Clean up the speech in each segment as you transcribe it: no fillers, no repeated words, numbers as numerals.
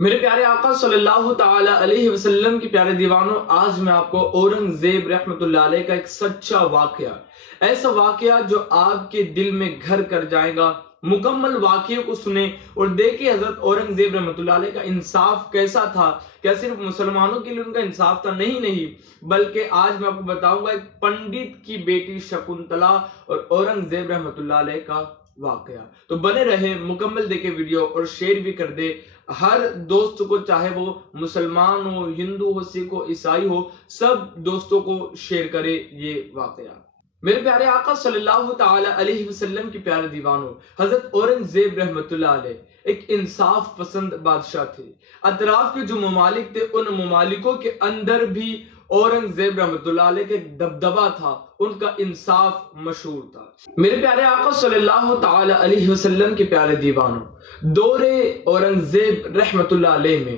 میرے پیارے آقا صلی اللہ تعالی علیہ وسلم کی پیارے دیوانوں، آج میں آپ کو اورنگزیب رحمت اللہ علیہ کا ایک سچا واقعہ، ایسا واقعہ جو آپ کے دل میں گھر کر جائے گا۔ مکمل واقعے کو سنیں اور دیکھیں حضرت اورنگزیب رحمت اللہ علیہ کا انصاف کیسا تھا۔ کیا صرف مسلمانوں کے لیے ان کا انصاف تھا؟ نہیں، بلکہ آج میں آپ کو بتاؤں گا ایک پنڈت کی بیٹی شکنتلا اور اورنگزیب رحمت اللہ علیہ کا واقعہ۔ تو بنے رہے، مکمل دیکھیں ویڈیو اور شیئر بھی کر دے ہر دوست کو، چاہے وہ مسلمان ہو، ہندو ہو، سکھ ہو، عیسائی ہو، سب دوستوں کو شیئر کرے یہ واقعہ۔ میرے پیارے آقا صلی اللہ تعالی علیہ وسلم کی پیارے دیوانوں، حضرت اورنگزیب رحمت اللہ علیہ ایک انصاف پسند بادشاہ تھے۔ اطراف کے جو ممالک تھے، ان ممالکوں کے اندر بھی اورنگزیب رحمت اللہ علیہ کا ایک دبدبہ تھا، ان کا انصاف مشہور تھا۔ میرے پیارے آقا صلی اللہ تعالی علیہ وسلم کے پیارے دیوانوں، دور اورنگزیب رحمت اللہ علیہ میں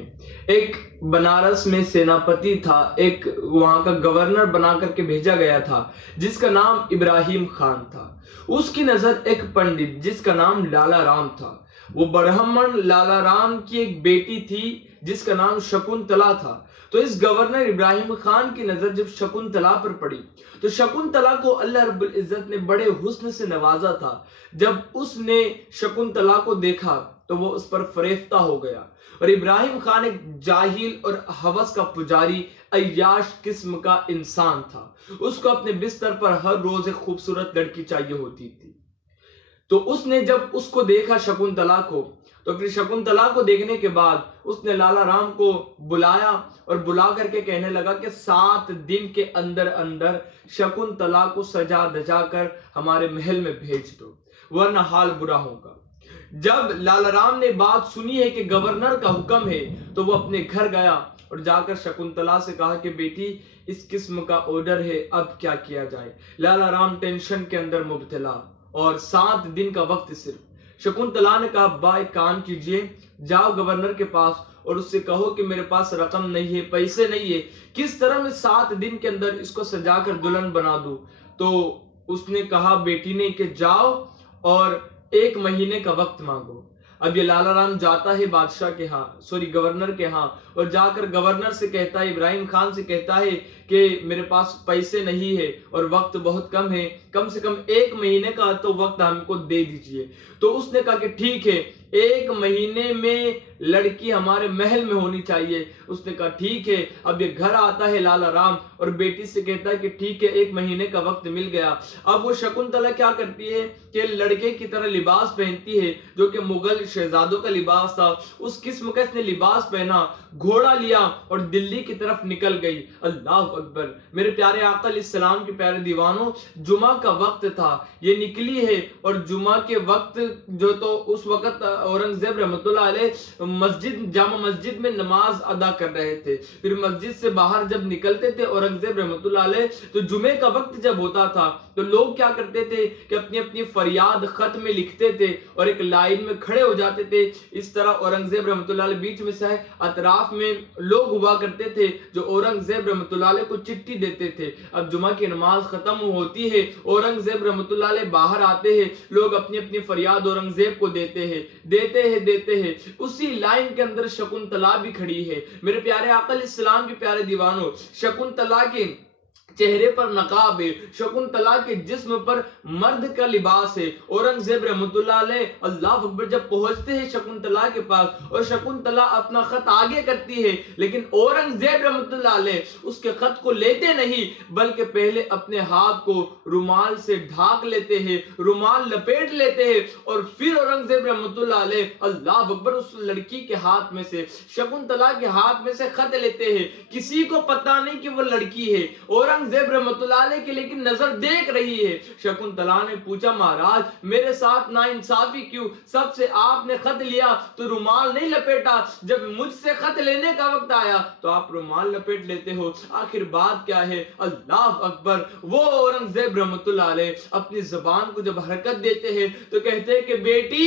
ایک بنارس میں سیناپتی تھا، ایک وہاں کا گورنر بنا کر کے بھیجا گیا تھا جس کا نام ابراہیم خان تھا۔ اس کی نظر ایک پنڈت جس کا نام لالا رام تھا، وہ برہمن لالا رام کی ایک بیٹی تھی جس کا نام شکنتلا تھا۔ تو اس گورنر ابراہیم خان کی نظر جب شکنتلا پر پڑی تو شکنتلا کو اللہ رب العزت نے بڑے حسن سے نوازا تھا۔ جب اس نے شکنتلا کو دیکھا تو وہ اس پر فریفتہ ہو گیا، اور ابراہیم خان ایک جاہل اور ہوس کا پجاری، عیاش قسم کا انسان تھا۔ اس کو اپنے بستر پر ہر روز ایک خوبصورت لڑکی چاہیے ہوتی تھی۔ تو اس نے جب اس کو دیکھا شکنتلا کو، تو پھر شکنتلا کو دیکھنے کے بعد اس نے لالا رام کو بلایا اور بلا کر کے کہنے لگا کہ 7 دن کے اندر اندر شکنتلا کو سجا دجا کر ہمارے محل میں بھیج دو، ورنہ حال برا ہوگا۔ جب لالا رام نے بات سنی ہے کہ گورنر کا حکم ہے تو وہ اپنے گھر گیا اور جا کر شکنتلا سے کہا کہ بیٹی اس قسم کا آرڈر ہے، اب کیا کیا جائے۔ لالا رام ٹینشن کے اندر مبتلا، اور 7 دن کا وقت صرف۔ شکنتلا نے کہا با ایک کام کیجئے، جاؤ گورنر کے پاس اور اس سے کہو کہ میرے پاس رقم نہیں ہے، پیسے نہیں ہے، کس طرح میں 7 دن کے اندر اس کو سجا کر دلہن بنا دوں۔ تو اس نے کہا بیٹی نے کہ جاؤ اور 1 مہینے کا وقت مانگو۔ اب یہ لالا رام جاتا ہے بادشاہ کے ہاں، گورنر کے ہاں، اور جا کر گورنر سے کہتا ہے، ابراہیم خان سے کہتا ہے کہ میرے پاس پیسے نہیں ہے اور وقت بہت کم ہے، کم سے کم 1 مہینے کا تو وقت ہم کو دے دیجئے۔ تو اس نے کہا کہ ٹھیک ہے، 1 مہینے میں لڑکی ہمارے محل میں ہونی چاہیے۔ اس نے کہا ٹھیک ہے۔ اب یہ گھر آتا ہے لالا رام اور بیٹی سے کہتا ہے کہ ٹھیک ہے، 1 مہینے کا وقت مل گیا۔ اب وہ شکنتلا کیا کرتی ہے کہ لڑکے کی طرح لباس پہنتی ہے، جو کہ مغل شہزادوں کا لباس تھا، اس قسم کا اس نے لباس پہنا، گھوڑا لیا اور دلی کی طرف نکل گئی۔ اللہ اکبر! میرے پیارے آقا علیہ السلام کے پیارے دیوانوں، جمعہ کا وقت تھا، یہ نکلی ہے، اور جمعہ کے وقت جو تو اس وقت اورنگزیب رحمت اللہ علیہ جامع مسجد میں نماز ادا کر رہے تھے۔ پھر مسجد سے باہر جب نکلتے تھے اورنگزیب رحمت اللہ علیہ، تو جمعے کا وقت جب ہوتا تھا تو لوگ کیا کرتے تھے کہ اپنی اپنی فریاد خط میں لکھتے تھے اور ایک لائن میں کھڑے ہو جاتے تھے۔ اس طرح اورنگزیب رحمت اللہ علیہ بیچ میں سے ہے، اطراف میں لوگ ہوا کرتے تھے جو اورنگزیب رحمت اللہ علیہ کو چٹھی دیتے تھے۔ اب جمعہ کی نماز ختم ہوتی ہے، اورنگزیب رحمت اللہ علیہ باہر آتے ہیں، لوگ اپنی اپنی فریاد اورنگزیب کو دیتے ہیں۔ اسی لائن کے اندر شکنتلا بھی کھڑی ہے۔ میرے پیارے آقا علیہ السلام کے پیارے دیوانوں، شکنتلا کے چہرے پر نقاب ہے، شکنتلا کے جسم پر مرد کا لباس ہے۔ اورنگزیب رحمت اللہ علیہ اللہ اکبر جب پہنچتے ہیں شکنتلا کے پاس اور شکنتلا اپنا خط آگے کرتی ہے، لیکن اورنگزیب رحمت اللہ علیہ اس کے خط کو لیتے نہیں، بلکہ پہلے اپنے ہاتھ کو رومال سے ڈھانک لیتے ہیں، رومال لپیٹ لیتے ہیں، اور پھر اورنگزیب رحمت اللہ علیہ اللہ اکبر اس لڑکی کے ہاتھ میں سے، شکنتلا کے ہاتھ میں سے خط لیتے ہیں۔ کسی کو پتا نہیں کہ وہ لڑکی ہے، اورنگزیب رحمت اللہ علیہ کی لیکن نظر دیکھ رہی ہے۔ شکنتلا نے پوچھا مہاراج میرے ساتھ ناانصافی کیوں؟ سب سے آپ نے خط لیا تو رومال نہیں لپیٹا، جب مجھ سے خط لینے کا وقت آیا تو آپ رومال لپیٹ لیتے ہو، آخر بات کیا ہے؟ اللہ اکبر! وہ اورنگزیب رحمت اللہ علیہ اپنی زبان کو جب حرکت دیتے ہیں تو کہتے ہیں کہ بیٹی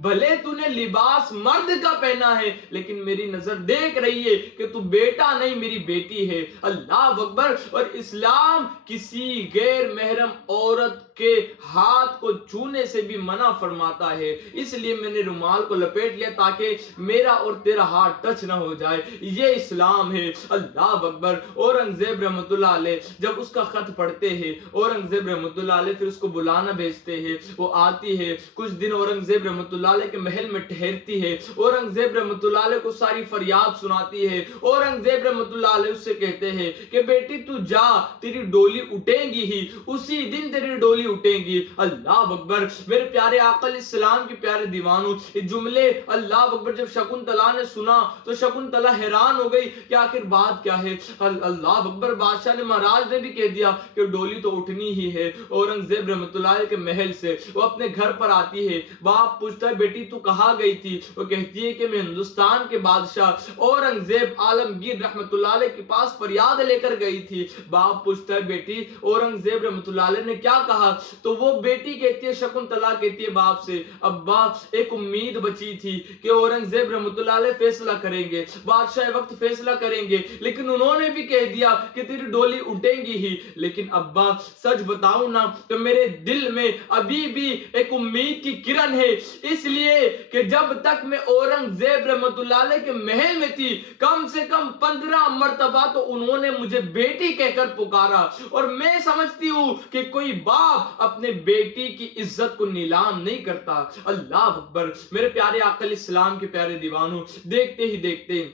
بھلے تو نے لباس مرد کا پہنا ہے، لیکن میری نظر دیکھ رہی ہے کہ تو بیٹا نہیں میری بیٹی ہے۔ اللہ اکبر! اور اسلام کسی غیر محرم عورت کہ ہاتھ کو چھونے سے بھی منع فرماتا ہے، اس لیے میں نے رومال کو لپیٹ لیا تاکہ میرا اور تیرا ہاتھ ٹچ نہ ہو جائے۔ یہ اسلام ہے۔ اللہ اکبر۔ اورنگزیب رحمۃ اللہ علیہ جب اس کا خط پڑھتے ہیں، اورنگزیب رحمۃ اللہ علیہ پھر اس کو بلانا بھیجتے ہیں، وہ آتی ہے، کچھ دن اورنگزیب رحمۃ اللہ علیہ کے محل میں ٹھہرتی ہے، اورنگزیب رحمۃ اللہ علیہ کو ساری فریاد سناتی ہے۔ اورنگزیب رحمۃ اللہ علیہ اس سے کہتے ہیں کہ بیٹی تو جا، تیری ڈولی اٹھیں گی ہی، اسی دن تیری ڈولی اٹھیں گی۔ اللہ اکبر۔ میرے پیارے آقا علیہ السلام کے پیارے دیوانوں، یہ جملے اللہ اکبر جب شکنتلا نے سنا تو شکنتلا حیران ہو گئی کہ آخر بات کیا ہے۔ اللہ اکبر۔ بادشاہ نے، مہاراج نے بھی کہہ دیا کہ ڈولی تو اٹھنی ہی ہے۔ اورنگزیب رحمۃ اللہ علیہ کے محل سے وہ اپنے گھر پر آتی ہے، باپ پوچھتا ہے بیٹی تو کہاں گئی تھی؟ وہ کہتی ہے کہ میں ہندوستان کے بادشاہ اورنگزیب عالمگیر رحمۃ اللہ علیہ کے پاس فریاد لے کر گئی تھی۔ باپ پوچھتا ہے بیٹی اورنگزیب رحمۃ اللہ علیہ نے کیا کہا؟ تو وہ بیٹی کہتی ہے، شکنتلا کہتی ہے باپ سے، ابا ایک امید بچی تھی کہ اورنگزیب رحمۃ اللہ علیہ فیصلہ کریں گے، بادشاہ وقت فیصلہ کریں گے، لیکن انہوں نے بھی کہہ دیا کہ تیری ڈولی اٹھیں گی ہی۔ لیکن ابا سچ بتاؤں نا تو میرے دل میں ابھی بھی ایک امید کی کرن ہے، اس لیے کہ جب تک میں اورنگزیب رحمۃ اللہ علیہ کے محل میں تھی کم سے کم 15 مرتبہ تو انہوں نے مجھے بیٹی کہہ کر پکارا، اور میں سمجھتی ہوں کہ کوئی باپ اپنے بیٹی کی عزت کو نیلام نہیں کرتا۔ اللہ اکبر۔ میرے پیارے آقا علیہ السلام کے پیارے دیوانوں، دیکھتے ہی دیکھتے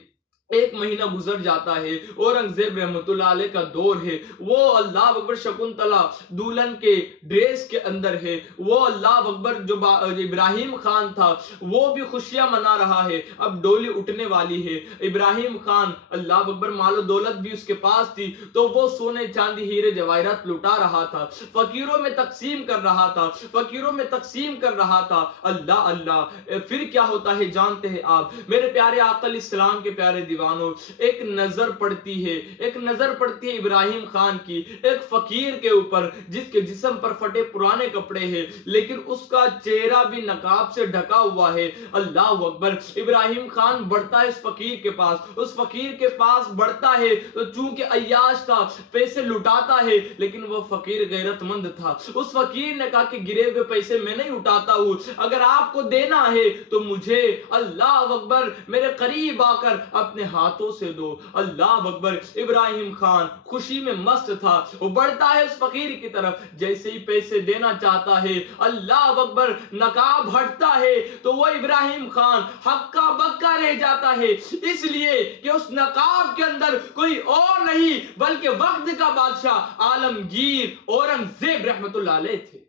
ایک مہینہ گزر جاتا ہے، اورنگزیب رحمۃ اللہ علیہ کا دور ہے، وہ اللہ اکبر شکنتلا دلہن کے ڈریس کے اندر ہے، وہ اللہ اکبر جو ابراہیم خان تھا وہ بھی خوشیاں منا رہا ہے، اب ڈولی اٹھنے والی ہے۔ ابراہیم خان اللہ اکبر مال و دولت بھی اس کے پاس تھی، تو وہ سونے چاندی ہیرے جواہرات لٹا رہا تھا، فقیروں میں تقسیم کر رہا تھا، فقیروں میں تقسیم کر رہا تھا۔ اللہ اللہ۔ پھر کیا ہوتا ہے جانتے ہیں آپ؟ میرے پیارے آقا علیہ السلام کے پیارے دیوانوں، ایک نظر پڑتی ہے ابراہیم خان کی ایک فقیر کے اوپر، جس کے جسم پر پھٹے پرانے کپڑے ہیں لیکن اس کا چہرہ بھی نقاب سے ڈھکا ہوا ہے۔ اللہ اکبر۔ ابراہیم خان بڑھتا ہے اس فقیر کے پاس، اس فقیر کے پاس بڑھتا ہے تو چونکہ عیاش تھا پیسے لٹاتا ہے، لیکن وہ فقیر غیرت مند تھا۔ اس فقیر نے کہا کہ گرے ہوئے پیسے میں نہیں اٹھاتا ہوں، اگر آپ کو دینا ہے تو مجھے اللہ اکبر میرے قریب آ کر اپنے ہاتھوں سے دو۔ اللہ اکبر۔ ابراہیم خان خوشی میں مست تھا، وہ بڑھتا ہے اس فقیر کی طرف، جیسے ہی پیسے دینا چاہتا ہے اللہ اکبر نقاب ہٹتا ہے تو وہ ابراہیم خان ہکا بکا رہ جاتا ہے، اس لیے کہ اس نقاب کے اندر کوئی اور نہیں بلکہ وقت کا بادشاہ عالمگیر اورنگزیب رحمت اللہ علیہ تھے۔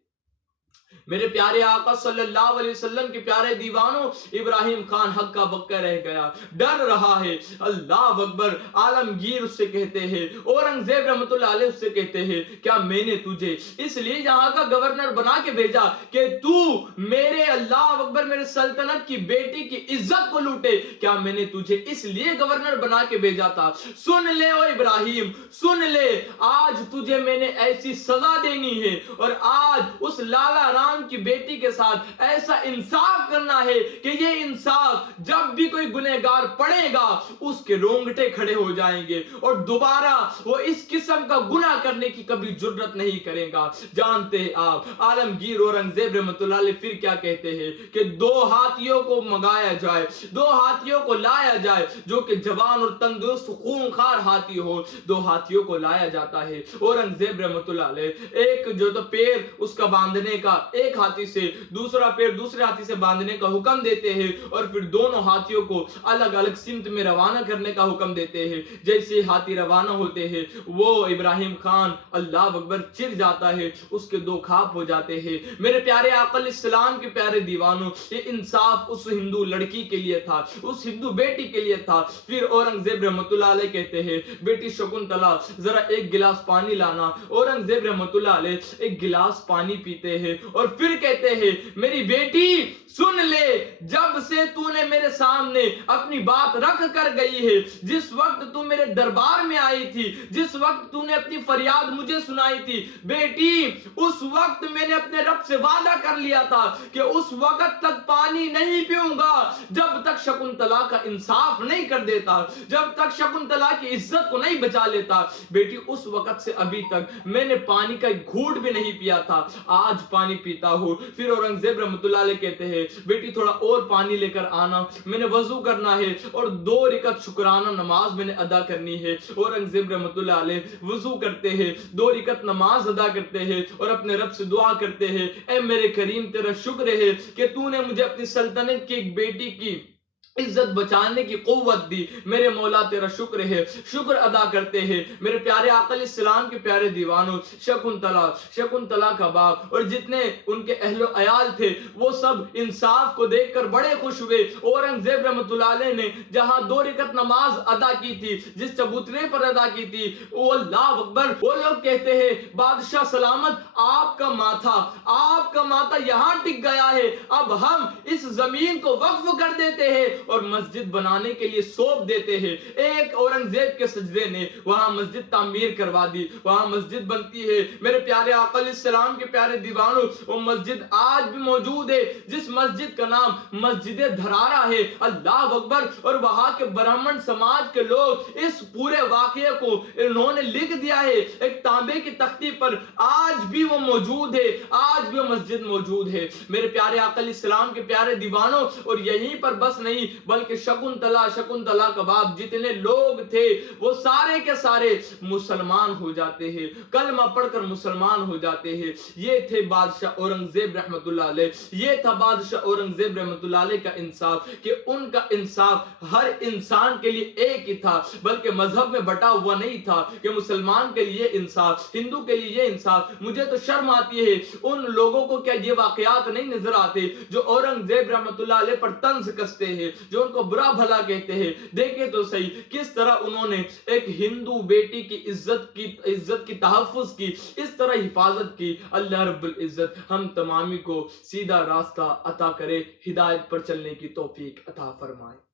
میرے پیارے آقا صلی اللہ علیہ وسلم کے پیارے دیوانوں، ابراہیم خان ہکا بکا رہ گیا، ڈر رہا ہے۔ اللہ اکبر۔ عالمگیر اس سے کہتے ہیں، اورنگزیب رحمت اللہ علیہ اس سے کہتے ہیں، کیا میں نے تجھے اس لیے یہاں کا گورنر بنا کے بھیجا کہ تو میرے اللہ اکبر میرے سلطنت کی بیٹی کی عزت کو لوٹے؟ کیا میں نے تجھے اس لیے گورنر بنا کے بھیجا تھا؟ سن لے او ابراہیم، سن لے، آج تجھے میں نے ایسی سزا دینی ہے، اور آج اس لالا رام کی بیٹی کے ساتھ ایسا انصاف کرنا ہے کہ یہ انصاف جب بھی کوئی گنہگار پڑے گا اس کے رونگٹے کھڑے ہو جائیں گے اور دوبارہ وہ اس قسم کا گناہ کرنے کی کبھی جرت نہیں کرے گا۔ جانتے ہیں آپ عالمگیر اورنگزیب رحمت اللہ علیہ پھر کیا کہتے ہیں کہ 2 ہاتھیوں کو منگایا جائے، 2 ہاتھیوں کو لایا جائے جو کہ جوان اور تندرست خونخوار ہاتھی ہو۔ 2 ہاتھیوں کو لایا جاتا ہے۔ اورنگزیب رحمت اللہ علیہ ایک جو تو پیر اس کا باندھنے کا ایک ہاتھی سے دوسرا پیر دوسرے ہاتھی سے باندھنے کا حکم دیتے ہیں، اور پھر دونوں ہاتھیوں کو الگ الگ سمت میں روانہ کرنے کا حکم دیتے ہیں۔ جیسے ہاتھی روانہ ہوتے ہیں وہ ابراہیم خان اللہ اکبر چر جاتا ہے، اس کے 2 کھاپ ہو جاتے ہیں۔ میرے پیارے آقا علیہ السلام کے پیارے دیوانوں، یہ انصاف اس ہندو لڑکی کے لیے تھا، اس ہندو بیٹی کے لیے تھا۔ پھر اورنگزیب رحمت اللہ علیہ کہتے ہیں، بیٹی شکنتلا ذرا ایک گلاس پانی لانا۔ اورنگزیب رحمت اللہ علیہ ایک گلاس پانی پیتے ہیں اور پھر کہتے ہیں میری بیٹی سن لے، جب سے تو نے میرے سامنے اپنی بات رکھ کر گئی ہے، جس وقت تو میرے دربار میں آئی تھی، جس وقت تو نے اپنی فریاد مجھے سنائی تھی بیٹی، اس وقت میں نے اپنے رب سے وعدہ کر لیا تھا کہ اس وقت تک پانی نہیں پیوں گا جب تک شکنتلا کا انصاف نہیں کر دیتا، جب تک شکنتلا کی عزت کو نہیں بچا لیتا۔ بیٹی اس وقت سے ابھی تک میں نے پانی کا ایک گھونٹ بھی نہیں پیا تھا، آج پانی پیتا ہوں۔ پھر اورنگزیب رحمۃ اللہ علیہ کہتے ہیں بیٹی تھوڑا اور پانی لے کر آنا، میں نے وضو کرنا ہے اور 2 رکعت شکرانہ نماز میں نے ادا کرنی ہے۔ اورنگزیب رحمۃ اللہ علیہ وضو کرتے ہیں، 2 رکعت نماز ادا کرتے ہیں اور اپنے رب سے دعا کرتے ہیں، اے میرے کریم تیرا شکر ہے کہ تو نے مجھے اپنی سلطنت کی ایک بیٹی کی عزت بچانے کی قوت دی، میرے مولا تیرا شکر ہے۔ شکر ادا کرتے ہیں میرے پیارے آقا علیہ السلام کے پیارے دیوانوں، شکنتلا کا باپ اور جتنے ان کے اہل و عیال تھے وہ سب انصاف کو دیکھ کر بڑے خوش ہوئے۔ اورنگزیب رحمۃ اللہ علیہ نے جہاں 2 رکعت نماز ادا کی تھی، جس چبوترے پر ادا کی تھی، وہ اللہ اکبر، وہ لوگ کہتے ہیں بادشاہ سلامت آپ کا ماتھا یہاں ٹک گیا ہے، اب ہم اس زمین کو وقف کر دیتے ہیں اور مسجد بنانے کے لیے سونپ دیتے ہیں۔ ایک اورنگزیب کے سجدے نے وہاں مسجد تعمیر کروا دی، وہاں مسجد بنتی ہے۔ میرے پیارے آقا علیہ السلام کے پیارے دیوانوں، وہ مسجد آج بھی موجود ہے، جس مسجد کا نام مسجد دھرارا ہے، اللہ اکبر۔ اور وہاں کے برہمن سماج کے لوگ اس پورے واقعے کو انہوں نے لکھ دیا ہے ایک تانبے کی تختی پر، آج بھی وہ موجود ہے، آج بھی وہ مسجد موجود ہے۔ میرے پیارے آقا علیہ السلام کے پیارے دیوانوں، اور یہیں پر بس نہیں بلکہ شکنتلا کا باپ جتنے لوگ تھے وہ سارے کے سارے مسلمان ہو جاتے ہیں، کلمہ پڑھ کر مسلمان ہو جاتے ہیں۔ یہ تھے بادشاہ اورنگزیب رحمۃ اللہ علیہ، یہ تھا بادشاہ اورنگزیب رحمۃ اللہ علیہ کا انصاف، کہ ان کا انصاف ہر انسان کے لیے ایک ہی تھا، بلکہ مذہب میں بٹا ہوا نہیں تھا کہ مسلمان کے لیے انصاف، ہندو کے لیے یہ انصاف۔ مجھے تو شرم آتی ہے ان لوگوں کو، کیا یہ واقعات نہیں نظر آتے جو اورنگزیب رحمۃ اللہ علیہ پر طنز کستے ہیں، جو ان کو برا بھلا کہتے ہیں؟ دیکھیں تو صحیح کس طرح انہوں نے ایک ہندو بیٹی کی عزت کی تحفظ کی، اس طرح حفاظت کی۔ اللہ رب العزت ہم تمامی کو سیدھا راستہ عطا کرے، ہدایت پر چلنے کی توفیق عطا فرمائے۔